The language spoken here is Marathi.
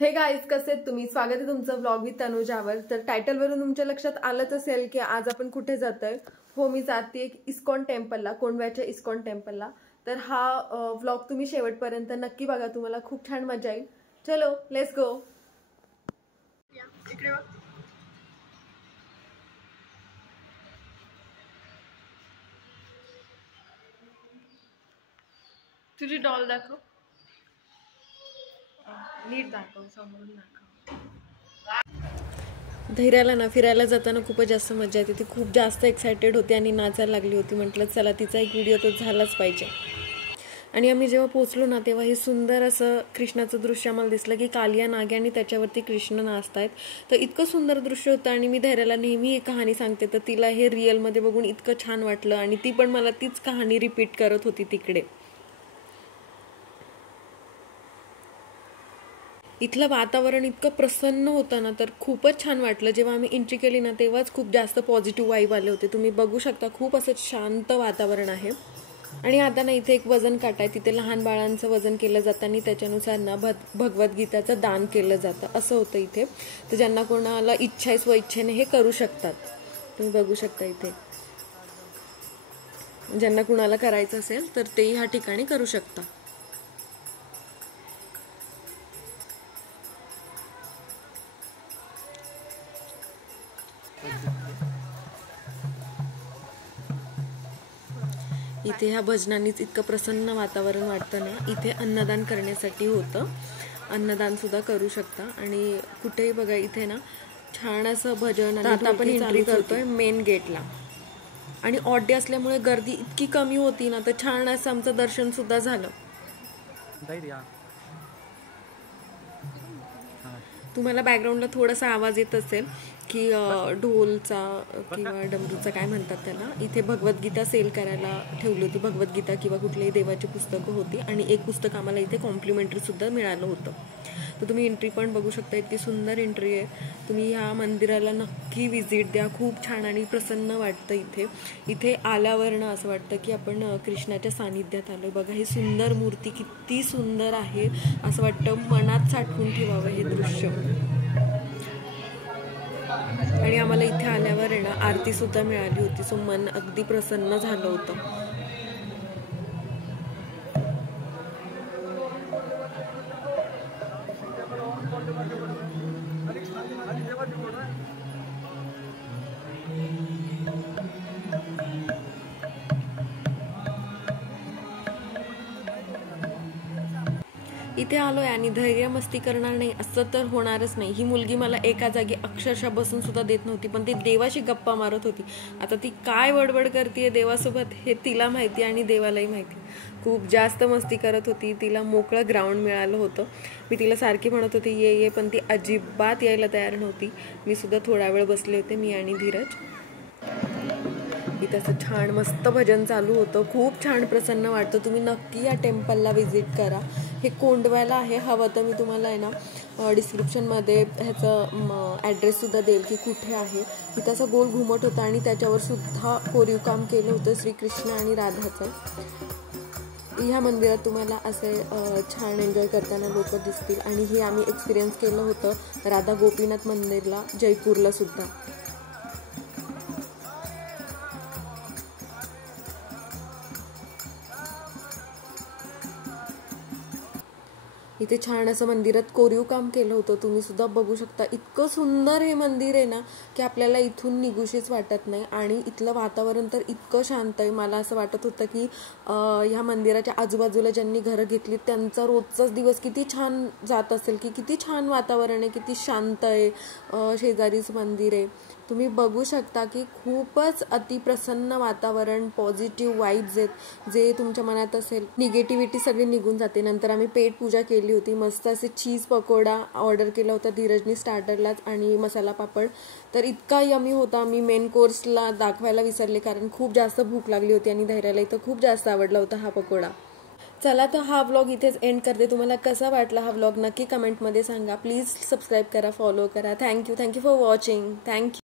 हे गाईज, कसे आहेत तुम्ही? स्वागत आहे तुमचं व्लॉग विथ तनुजावर। तर टायटल वरून तुमच्या लक्षात आलंच असेल की आज आपण कुठे जातोय। हो, मी जाते इस्कॉन टेम्पलला, कोंडव्याच्या इस्कॉन टेम्पलला। तर हा व्लॉग तुम्ही शेवटपर्यंत नक्की बघा, तुम्हाला खूप छान मजा येईल। चलो लेट्स गो। तुझी डॉल दाखव, नीट दाखव, समोरून दाखव। धैर्याला ना फिरायला जाताना खूपच जास्त मजा येते। ती खूप जास्त एक्सायटेड होती आणि नाचायला लागली होती। म्हटलं चला तिचा एक व्हिडिओ तर झालाच पाहिजे। आणि आम्ही जेव्हा पोहोचलो ना तेव्हा हे सुंदर असं कृष्णाचं दृश्य आम्हाला दिसलं की कालिया नाग आणि त्याच्यावरती कृष्ण नाचतायत। तर इतकं सुंदर दृश्य होतं आणि मी धैर्याला नेहमी ही कहाणी सांगते, तर तिला हे रिअलमध्ये बघून इतकं छान वाटलं आणि ती पण मला तीच कहाणी रिपीट करत होती तिकडे। इथलं वातावरण इतकं प्रसन्न होतं ना, तर खूपच छान वाटलं। जेव्हा आम्ही एंट्री केली ना तेव्हाच खूप जास्त पॉझिटिव्ह वाईब आले होते। तुम्ही बघू शकता, खूप असं शांत वातावरण आहे। आणि आता ना इथे एक वजन काटा आहे, तिथे लहान बाळांचं वजन केलं जातं आणि त्याच्यानुसार ना भगवद्गीताचं दान केलं जातं, असं होतं इथे। तर ज्यांना कोणाला इच्छा आहे स्वइच्छेने हे करू शकतात। तुम्ही बघू शकता इथे ज्यांना कुणाला करायचं असेल तर ते ह्या ठिकाणी करू शकता। इथे ह्या भजनांनीच इतकं प्रसन्न वातावरण वाटतं ना। इथे अन्नदान करण्यासाठी होतं, अन्नदान सुद्धा करू शकता। आणि कुठेही बघा इथे ना छान असं भजन। आता आपण एंट्री करतोय मेन गेटला आणि ऑड डे असल्यामुळे गर्दी इतकी कमी होती ना, तर छान असं आमचं दर्शन सुद्धा झालं। तुम्हाला बॅकग्राऊंडला थोडासा आवाज येत असेल की ढोलचा किंवा डमरूचा, काय म्हणतात त्याला। इथे भगवद्गीता सेल करायला ठेवली होती, भगवद्गीता किंवा कुठलीही देवाची पुस्तकं होती आणि एक पुस्तक आम्हाला इथे कॉम्प्लिमेंटरी सुद्धा मिळालं होतं। तर तुम्ही एंट्री पण बघू शकता, इतकी सुंदर एंट्री आहे। तुम्ही ह्या मंदिराला नक्की व्हिजिट द्या, खूप छान आणि प्रसन्न वाटतं इथे। इथे आल्यावर ना असं वाटतं की आपण कृष्णाच्या सानिध्यात आलोय। बघा ही सुंदर मूर्ती किती सुंदर आहे, असं वाटतं मनात साठवून ठेवावं हे दृश्य। आणि आम्हाला इथे आल्यावर आहे ना आरती सुद्धा मिळाली होती, सो मन अगदी प्रसन्न झालं होतं। इथे आलोय आणि धैर्य मस्ती करणार नाही असं तर होणारच नाही। ही मुलगी मला एका जागी अक्षरशः बसून सुद्धा देत नव्हती, पण ती देवाशी गप्पा मारत होती। आता ती काय वडवड करते देवासोबत हे तिला माहिती आणि देवालाही माहिती। खूप जास्त मस्ती करत होती, तिला मोकळं ग्राउंड मिळालं होतं। मी तिला सारखी म्हणत होती ये ये, पण ती अजिबात यायला तयार नव्हती। मी सुद्धा थोडा वेळ बसले होते, मी आणि धीरज। इथं असं छान मस्त भजन चालू होतं, खूप छान प्रसन्न वाटतं। तुम्ही नक्की या टेम्पलला व्हिजिट करा। हे कोंडव्याला आहे, हवं तर मी तुम्हाला आहे ना डिस्क्रिप्शनमध्ये ह्याचं ॲड्रेससुद्धा देईल की कुठे आहे। इथं असं गोल घुमट होतं आणि त्याच्यावर सुद्धा कोरीव काम केलं होतं श्रीकृष्ण आणि राधाचं। ह्या मंदिरात तुम्हाला असे छान एन्जॉय करताना लोक दिसतील। आणि हे आम्ही एक्सपिरियन्स केलं होतं राधा गोपीनाथ मंदिरला, जयपूरला सुद्धा। इथे छान असं मंदिरात कोरीव काम केलं होतं, तुम्ही सुद्धा बघू शकता। इतकं सुंदर हे मंदिर आहे ना की आपल्याला इथून निघूशीच वाटत नाही। आणि इथलं वातावरण तर इतकं शांत आहे, मला असं वाटत होतं की ह्या मंदिराच्या आजूबाजूला ज्यांनी घरं घेतली त्यांचा रोजचाच दिवस किती छान जात असेल, की किती छान वातावरण आहे, किती शांत आहे। शेजारीच मंदिर आहे, तुम्ही बघू शकता की खूपच अतिप्रसन्न वातावरण, पॉझिटिव्ह वाईब्स आहेत। जे तुमच्या मनात असेल निगेटिव्हिटी सगळी निघून जाते। नंतर आम्ही पेट पूजा केली होती, मस्त असे चीज पकोडा ऑर्डर केला होता धीरजनी स्टार्टरलाच, आणि मसाला पापड तर इतका यमी होता। मी मेन कोर्सला दाखवायला विसरले कारण खूप जास्त भूक लागली होती आणि धैर्याला इथं खूप जास्त आवडला होता हा पकोडा। चला तर हा व्लॉग इथेच एंड करते। तुम्हाला कसा वाटला हा व्लॉग नक्की कमेंटमध्ये सांगा। प्लीज सबस्क्राईब करा, फॉलो करा। Thank you for watching. थँक्यू।